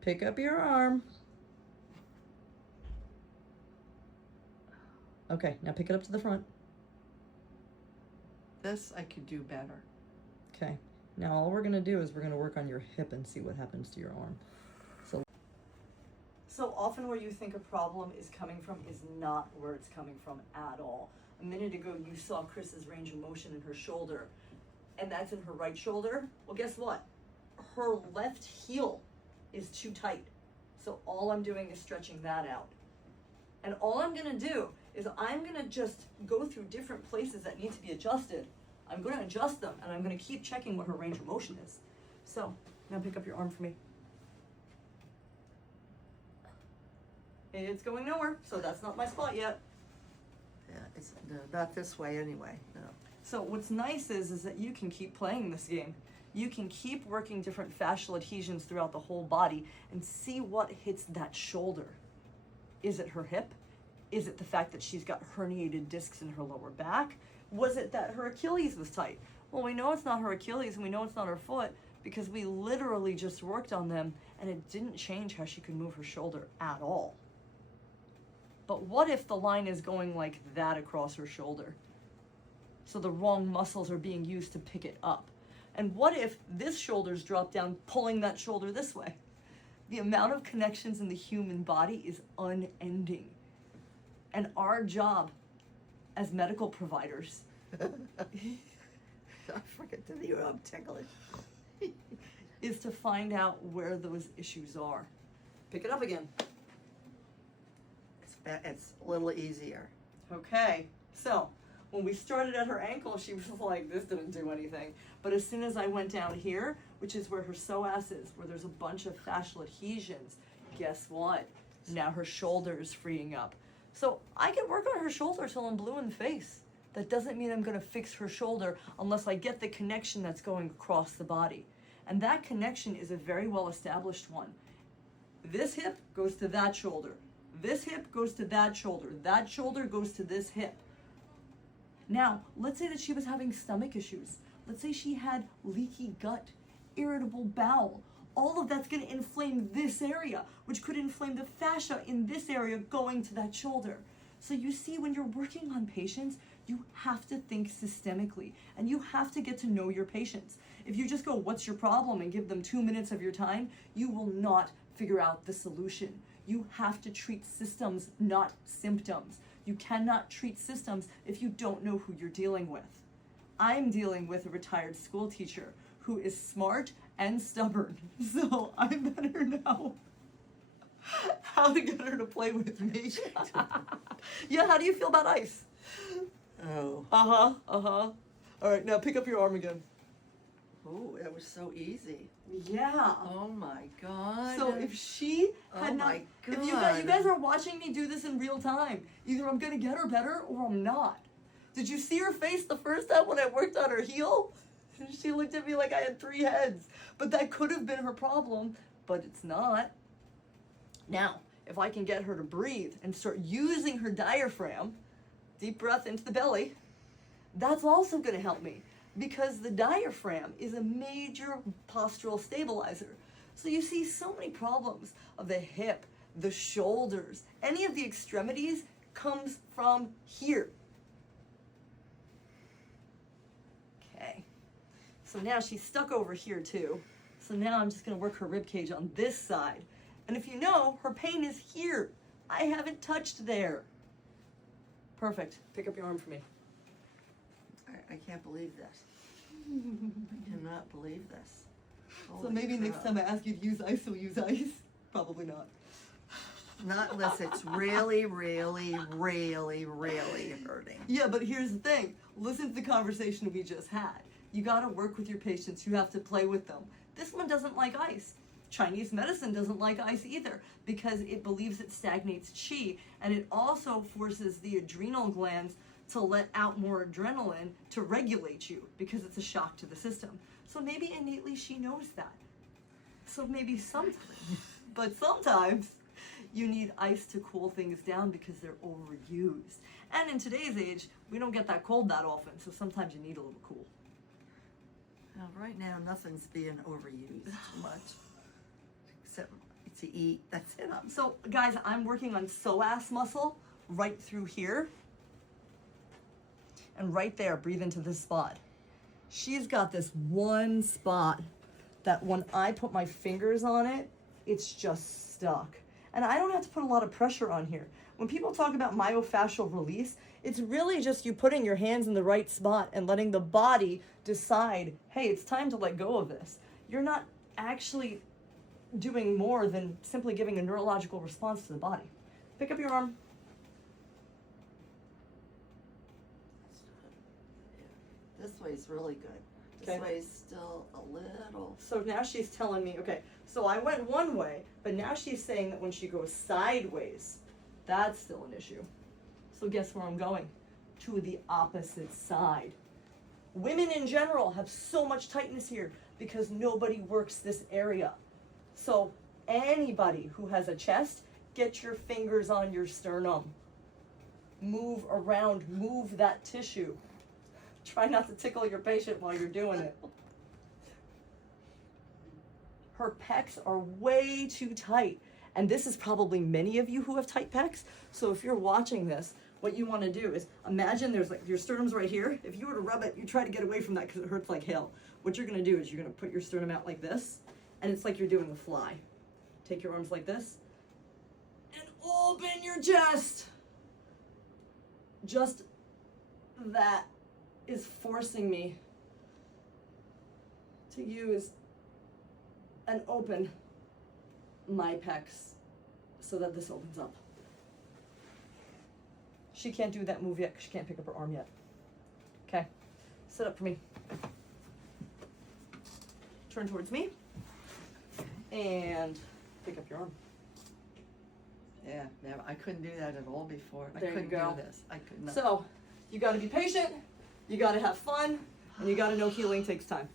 Pick up your arm. Okay, now pick it up to the front. This I could do better. Okay, now all we're gonna do is we're gonna work on your hip and see what happens to your arm. So often where you think a problem is coming from is not where it's coming from at all. A minute ago you saw Chris's range of motion in her shoulder, and that's in her right shoulder. Well, guess what? Her left heel is too tight. So all I'm doing is stretching that out. And all I'm gonna do is I'm gonna just go through different places that need to be adjusted. I'm gonna adjust them, and I'm gonna keep checking what her range of motion is. So now pick up your arm for me. It's going nowhere, so that's not my spot yet. Yeah, it's no, not this way anyway. No. So what's nice is that you can keep playing this game. You can keep working different fascial adhesions throughout the whole body and see what hits that shoulder. Is it her hip? Is it the fact that she's got herniated discs in her lower back? Was it that her Achilles was tight? Well, we know it's not her Achilles and we know it's not her foot because we literally just worked on them and it didn't change how she could move her shoulder at all. But what if the line is going like that across her shoulder? So the wrong muscles are being used to pick it up. And what if this shoulder's dropped down, pulling that shoulder this way? The amount of connections in the human body is unending. And our job as medical providers I forget to you, I'm ticklish. is to find out where those issues are. Pick it up again. It's a little easier. Okay, so when we started at her ankle, she was like, this didn't do anything. But as soon as I went down here, which is where her psoas is, where there's a bunch of fascial adhesions, guess what? Now her shoulder is freeing up. So I can work on her shoulder till I'm blue in the face. That doesn't mean I'm gonna fix her shoulder unless I get the connection that's going across the body. And that connection is a very well established one. This hip goes to that shoulder. This hip goes to that shoulder. That shoulder goes to this hip. Now, let's say that she was having stomach issues. Let's say she had leaky gut, irritable bowel. All of that's going to inflame this area, which could inflame the fascia in this area going to that shoulder. So you see, when you're working on patients, you have to think systemically, and you have to get to know your patients. If you just go, what's your problem, and give them 2 minutes of your time, you will not figure out the solution. You have to treat systems, not symptoms. You cannot treat systems if you don't know who you're dealing with. I'm dealing with a retired school teacher who is smart and stubborn, so I better know how to get her to play with me. Yeah, how do you feel about ice? Oh. All right, now pick up your arm again. Oh, that was so easy. Yeah. Oh my God. So if she had my God. if you guys are watching me do this in real time, either I'm gonna get her better or I'm not. Did you see her face the first time when I worked on her heel? She looked at me like I had 3 heads. But that could have been her problem, but it's not. Now, if I can get her to breathe and start using her diaphragm, deep breath into the belly, that's also going to help me because the diaphragm is a major postural stabilizer. So you see so many problems of the hip, the shoulders, any of the extremities comes from here. Okay. So now she's stuck over here too. So now I'm just going to work her rib cage on this side. And if you know, her pain is here. I haven't touched there. Perfect. Pick up your arm for me. I can't believe this. I cannot believe this. So maybe next time I ask you to use ice, you'll use ice? Probably not. Not unless it's really, really, really, really hurting. Yeah, but here's the thing. Listen to the conversation we just had. You got to work with your patients. You have to play with them. This one doesn't like ice. Chinese medicine doesn't like ice either because it believes it stagnates qi, and it also forces the adrenal glands to let out more adrenaline to regulate you because it's a shock to the system. So maybe innately she knows that. So maybe sometimes, but sometimes you need ice to cool things down because they're overused. And in today's age, we don't get that cold that often, so sometimes you need a little cool. Well, right now, nothing's being overused too much. Except to eat. That's it. So guys, I'm working on psoas muscle right through here. And right there, breathe into this spot. She's got this one spot that when I put my fingers on it, it's just stuck. And I don't have to put a lot of pressure on here. When people talk about myofascial release, it's really just you putting your hands in the right spot and letting the body decide, hey, it's time to let go of this. You're not actually doing more than simply giving a neurological response to the body. Pick up your arm. This way's really good. This Okay. way's still a little. So now she's telling me, okay, so I went one way, but now she's saying that when she goes sideways, that's still an issue. So guess where I'm going? To the opposite side. Women in general have so much tightness here because nobody works this area. So anybody who has a chest, get your fingers on your sternum. Move around, move that tissue. Try not to tickle your patient while you're doing it. Her pecs are way too tight. And this is probably many of you who have tight pecs. So if you're watching this, what you want to do is imagine there's like your sternum's right here. If you were to rub it, you try to get away from that because it hurts like hell. What you're going to do is you're going to put your sternum out like this, and it's like you're doing a fly. Take your arms like this and open your chest. Just that is forcing me to use and open my pecs so that this opens up. She can't do that move yet because she can't pick up her arm yet. Okay, sit up for me. Turn towards me and pick up your arm. Yeah, never. I couldn't do that at all before. There you I couldn't go. do this. I could not. So, you gotta be patient, you gotta have fun, and you gotta know healing takes time.